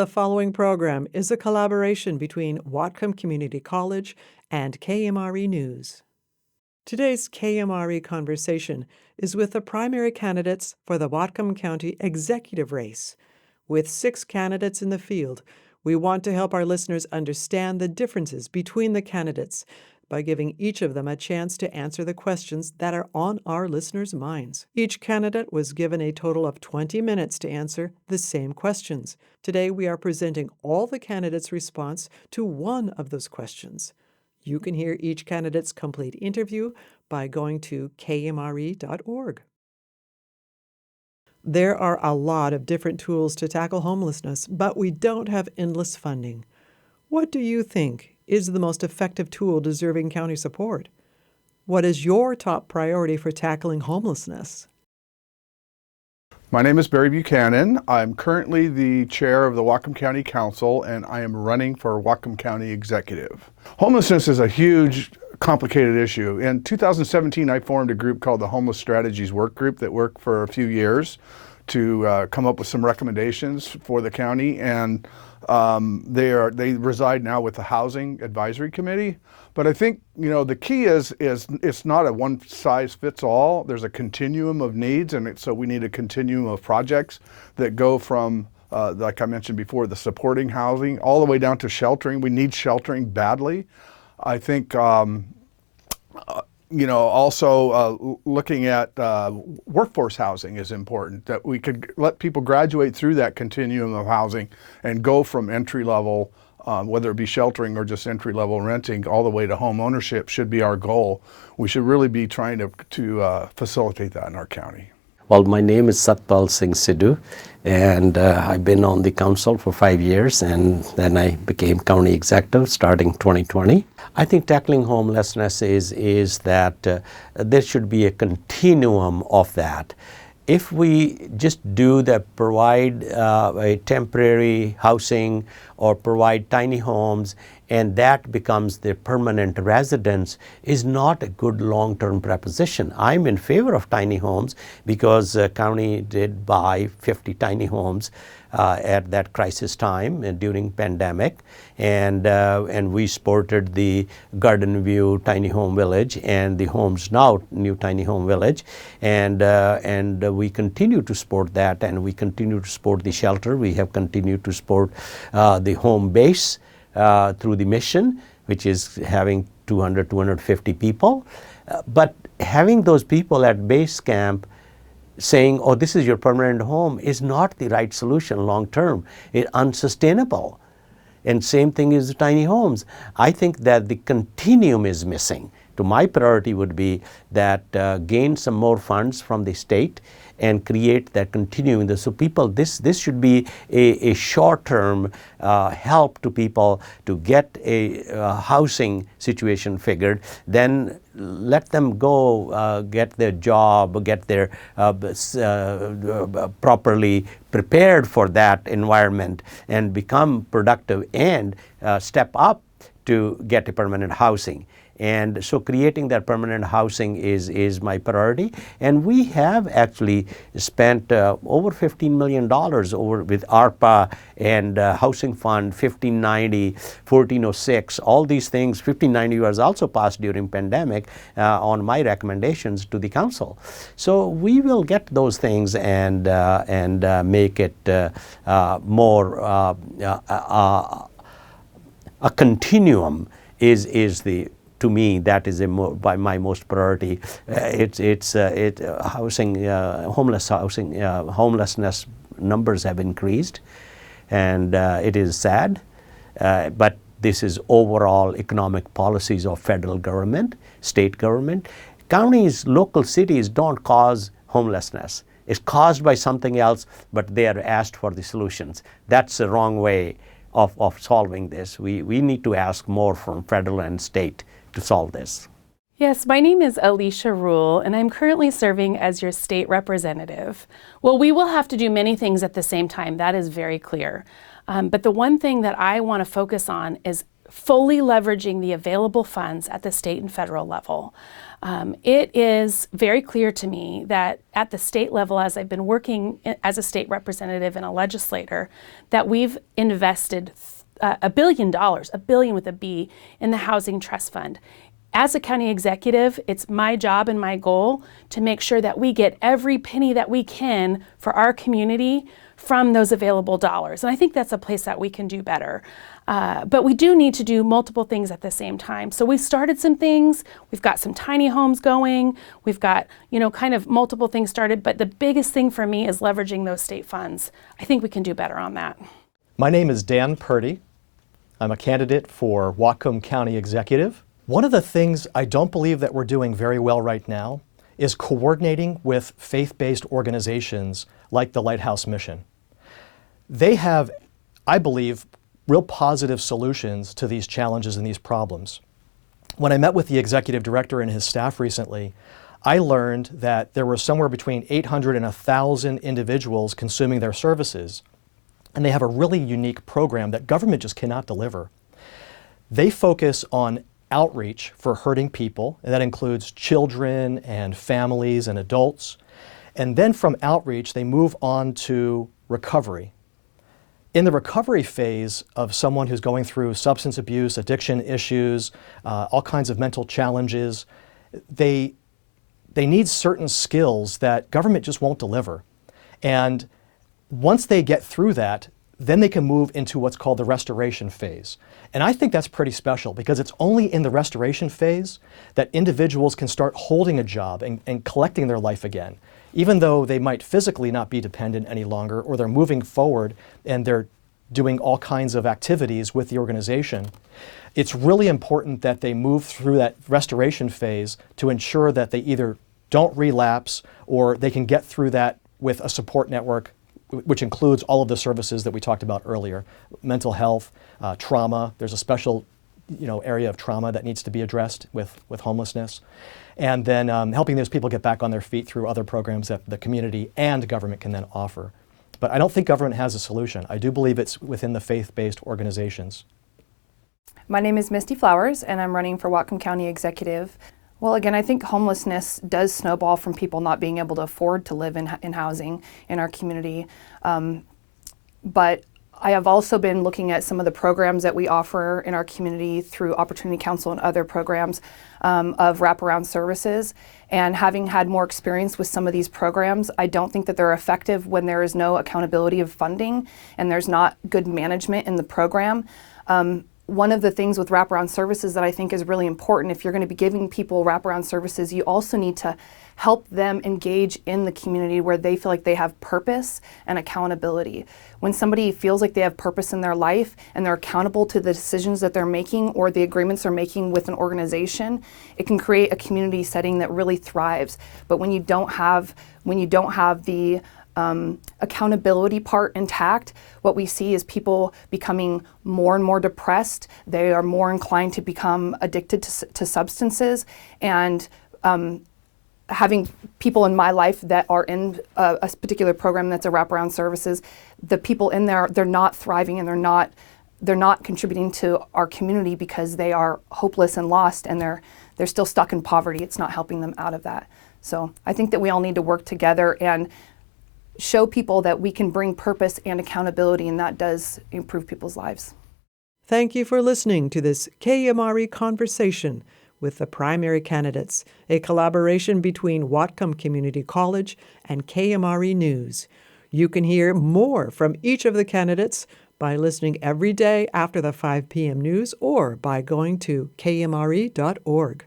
The following program is a collaboration between Whatcom Community College and KMRE News. Today's KMRE conversation is with the primary candidates for the Whatcom County executive race. With 6 candidates in the field, we want to help our listeners understand the differences between the candidates by giving each of them a chance to answer the questions that are on our listeners' minds. Each candidate was given a total of 20 minutes to answer the same questions. Today, we are presenting all the candidates' response to one of those questions. You can hear each candidate's complete interview by going to kmre.org. There are a lot of different tools to tackle homelessness, but we don't have endless funding. What do you think is the most effective tool deserving county support? What is your top priority for tackling homelessness? My name is Barry Buchanan. I'm currently the chair of the Whatcom County Council, and I am running for Whatcom County Executive. Homelessness is a huge, complicated issue. In 2017, I formed a group called the Homeless Strategies Work Group that worked for a few years to come up with some recommendations for the county, and they reside now with the Housing Advisory Committee. But I think, the key is it's not a one size fits all. There's a continuum of needs, and so we need a continuum of projects that go from, like I mentioned before, the supporting housing all the way down to sheltering. We need sheltering badly. I think, also looking at workforce housing is important, that we could let people graduate through that continuum of housing and go from entry level, whether it be sheltering or just entry level renting, all the way to home ownership should be our goal. We should really be trying to facilitate that in our county. Well, my name is Satpal Singh Sidhu, and I've been on the council for 5 years, and then I became county executive starting 2020. I think tackling homelessness is that there should be a continuum of that. If we just provide a temporary housing or provide tiny homes, and that becomes the permanent residence, is not a good long-term proposition. I'm in favor of tiny homes because county did buy 50 tiny homes at that crisis time and during pandemic, and we supported the Garden View Tiny Home Village and the Homes Now new Tiny Home Village, and we continue to support that, and we continue to support the shelter. We have continued to support the home base through the mission, which is having 250 people. But having those people at base camp saying, oh, this is your permanent home, is not the right solution long term. It's unsustainable. And same thing is tiny homes. I think that the continuum is missing. So my priority would be that gain some more funds from the state and create that continuum. So people, this should be a short-term help to people to get a housing situation figured. Then let them go get their job, get their properly prepared for that environment and become productive and step up to get a permanent housing. And so creating that permanent housing is my priority. And we have actually spent over $15 million with ARPA and Housing Fund, 1590, 1406, all these things. 1590 was also passed during pandemic on my recommendations to the council. So we will get those things and make it more a continuum is the. To me, that is by my most priority. Homelessness numbers have increased, and it is sad. But this is overall economic policies of federal government, state government. Counties, local cities don't cause homelessness. It's caused by something else, but they are asked for the solutions. That's the wrong way of solving this. We need to ask more from federal and state to solve this. Yes, my name is Alicia Rule, and I'm currently serving as your state representative. Well, we will have to do many things at the same time, that is very clear. But the one thing that I want to focus on is fully leveraging the available funds at the state and federal level. It is very clear to me that at the state level, as I've been working as a state representative and a legislator, that we've invested $1 billion, a billion with a B, in the Housing Trust Fund. As a county executive, it's my job and my goal to make sure that we get every penny that we can for our community from those available dollars. And I think that's a place that we can do better. But we do need to do multiple things at the same time. So we started some things. We've got some tiny homes going. We've got, kind of multiple things started. But the biggest thing for me is leveraging those state funds. I think we can do better on that. My name is Dan Purdy. I'm a candidate for Whatcom County Executive. One of the things I don't believe that we're doing very well right now is coordinating with faith-based organizations like the Lighthouse Mission. They have, I believe, real positive solutions to these challenges and these problems. When I met with the executive director and his staff recently, I learned that there were somewhere between 800 and 1,000 individuals consuming their services, and they have a really unique program that government just cannot deliver. They focus on outreach for hurting people, and that includes children and families and adults. And then from outreach, they move on to recovery. In the recovery phase of someone who's going through substance abuse, addiction issues, all kinds of mental challenges, they need certain skills that government just won't deliver. And once they get through that, then they can move into what's called the restoration phase. And I think that's pretty special because it's only in the restoration phase that individuals can start holding a job and collecting their life again. Even though they might physically not be dependent any longer, or they're moving forward and they're doing all kinds of activities with the organization, it's really important that they move through that restoration phase to ensure that they either don't relapse or they can get through that with a support network, which includes all of the services that we talked about earlier: mental health, trauma. There's a special area of trauma that needs to be addressed with homelessness. And then helping those people get back on their feet through other programs that the community and government can then offer. But I don't think government has a solution. I do believe it's within the faith-based organizations. My name is Misty Flowers, and I'm running for Whatcom County Executive. Well, again, I think homelessness does snowball from people not being able to afford to live in housing in our community. But I have also been looking at some of the programs that we offer in our community through Opportunity Council and other programs of wraparound services. And having had more experience with some of these programs, I don't think that they're effective when there is no accountability of funding and there's not good management in the program. One of the things with wraparound services that I think is really important, if you're going to be giving people wraparound services, you also need to help them engage in the community where they feel like they have purpose and accountability. When somebody feels like they have purpose in their life and they're accountable to the decisions that they're making or the agreements they're making with an organization, it can create a community setting that really thrives. But when you don't have the accountability part intact, what we see is people becoming more and more depressed. They are more inclined to become addicted to substances, and having people in my life that are in a particular program that's a wraparound services, the people in there, they're not thriving and they're not contributing to our community because they are hopeless and lost, and they're still stuck in poverty. It's not helping them out of that. So I think that we all need to work together and show people that we can bring purpose and accountability, and that does improve people's lives. Thank you for listening to this KMRE Conversation with the primary candidates, a collaboration between Whatcom Community College and KMRE News. You can hear more from each of the candidates by listening every day after the 5 p.m. news or by going to kmre.org.